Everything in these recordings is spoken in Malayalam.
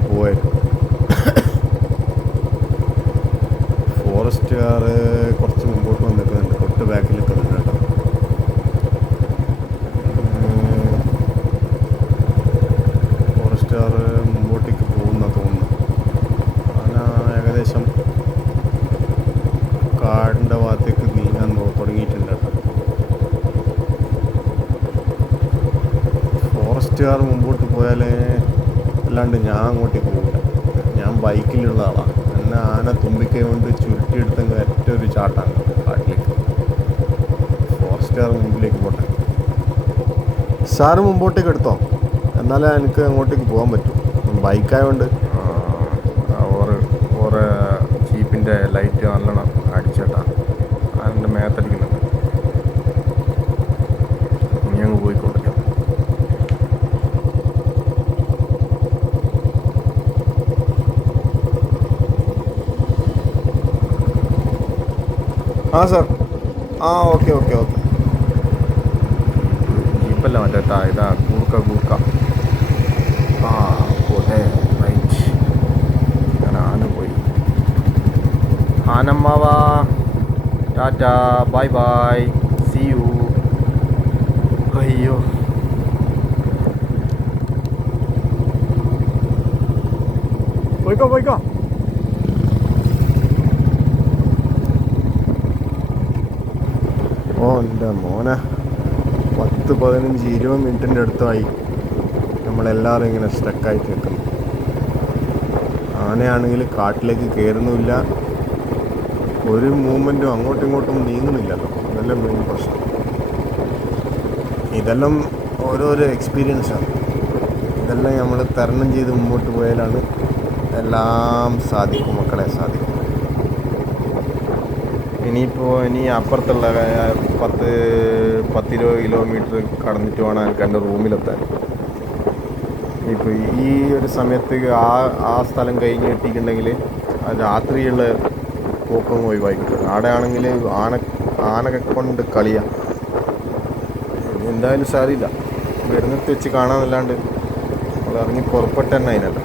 അങ്ങ് പോയായിരുന്നു ഫോറസ്റ്റുകാർ കുറച്ച് മുമ്പോട്ട് വന്നിട്ടുണ്ട്. തൊട്ട് ബാക്കിൽ നിൽക്കുന്നുണ്ട് ഫോറസ്റ്റുകാർ മുമ്പോട്ടേക്ക് പോകുന്ന തോന്നുന്നു. അങ്ങനെ ഏകദേശം കാടിന്റെ ഭാഗത്തേക്ക് നീങ്ങാൻ തുടങ്ങിയിട്ടുണ്ട് കേട്ടോ. ഫോറസ്റ്റുകാർ അല്ലാണ്ട് ഞാൻ അങ്ങോട്ടേ പോകില്ല ഞാൻ ബൈക്കിലുള്ള ആളാണ് എന്നെ ആന തുമ്പിക്കൈ കൊണ്ട് ചുരുട്ടിയെടുത്തങ്ങ് ഒറ്റ ഒരു ചാട്ടാണ്. കാട്ടിലേക്ക്. ഫോറസ്റ്റുകാർ മുമ്പിലേക്ക് പോട്ടെ. സാറ് മുമ്പോട്ടേക്ക് എടുത്തോ? എന്നാലേ എനിക്ക് അങ്ങോട്ടേക്ക് പോകാൻ പറ്റും. ബൈക്കായതുകൊണ്ട് ഓറ് ഓറ് ജീപ്പിന്റെ ലൈറ്റ് നല്ലോണം ആ സാർ ആ ഓക്കെ ഓക്കെ ഓക്കെ ജീപ്പല്ല മറ്റേ ഇതാ കൂർക്ക കൂർക്ക. ആ പോട്ടെ റൈറ്റ് അങ്ങനെ ആന പോയി. ആനമ്മാവാ. Tata bye bye see you അയ്യോ. പോയിക്കോ പോയിക്കോ. ഓ എന്റെ മോനെ. പത്ത് പതിനഞ്ച് ഇരുപത് മിനിറ്റിന്റെ അടുത്തായി. നമ്മളെല്ലാവരും ഇങ്ങനെ സ്റ്റക്കായി നിൽക്കുന്നു ആനയാണെങ്കിൽ കാട്ടിലേക്ക് കയറുന്നുമില്ല ഒരു മൂവ്മെന്റും അങ്ങോട്ടും ഇങ്ങോട്ടും നീങ്ങുന്നില്ലല്ലോ. അതല്ലേ മെയിൻ പ്രശ്നം. ഇതെല്ലാം ഓരോരോ എക്സ്പീരിയൻസാണ് ഇതെല്ലാം നമ്മൾ തരണം ചെയ്ത് മുമ്പോട്ട് പോയാലാണ് എല്ലാം സാധിക്കും മക്കളെ സാധിക്കും. ഇനിയിപ്പോൾ ഇനി അപ്പുറത്തുള്ള പത്ത് പത്തിരുപത് കിലോമീറ്റർ കടന്നിട്ട് വേണം എനിക്ക് എന്റെ റൂമിലെത്താൻ. ഇപ്പോൾ ഈ ഒരു സമയത്ത് ആ ആ സ്ഥലം കഴിഞ്ഞ് കിട്ടിയിട്ടുണ്ടെങ്കിൽ രാത്രിയുള്ള പോക്കും ഒഴിവാക്കിക്കും അവിടെ ആണെങ്കിൽ ആന ആനക്കെ കൊണ്ട് കളിയാണ് എന്തായാലും സാരില്ല വരുന്നിട്ട് വെച്ച് കാണാമെന്നല്ലാണ്ട് നമ്മൾ ഇറങ്ങി പുറപ്പെട്ട തന്നെ അതിനല്ല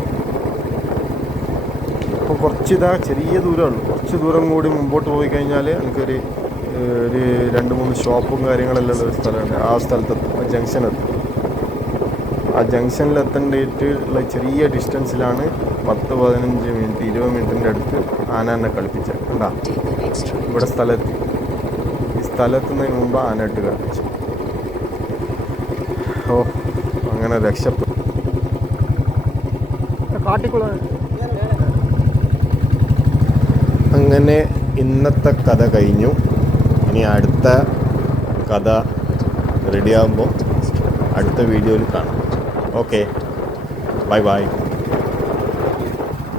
ഇപ്പോൾ കുറച്ച് ഇതാ ചെറിയ ദൂരമുള്ളൂ കുറച്ച് ദൂരം കൂടി മുമ്പോട്ട് പോയി കഴിഞ്ഞാൽ എനിക്കൊരു ഒരു രണ്ട് മൂന്ന് ഷോപ്പും കാര്യങ്ങളെല്ലാം ഉള്ള ഒരു സ്ഥലമുണ്ട് ആ സ്ഥലത്തെത്തും ആ ജംഗ്ഷനെത്തും ആ ജംഗ്ഷനിൽ എത്തേണ്ടിയിട്ട് ഉള്ള ചെറിയ ഡിസ്റ്റൻസിലാണ് പത്ത് പതിനഞ്ച് മിനിറ്റ് ഇരുപത് മിനിറ്റിന്റെ അടുത്ത് ആന എന്നെ കളിപ്പിച്ചത്. കണ്ടാ. ഇവിടെ സ്ഥലത്ത്. ഈ സ്ഥലത്തുന്നതിന് മുമ്പ് ആന ഇട്ട് കളിപ്പിച്ചു. ഓ അങ്ങനെ രക്ഷപ്പെട്ടു. അങ്ങനെ ഇന്നത്തെ കഥ കഴിഞ്ഞു. ഇനി അടുത്ത കഥ റെഡിയാകുമ്പോൾ അടുത്ത വീഡിയോയിൽ കാണാം. Okay bye bye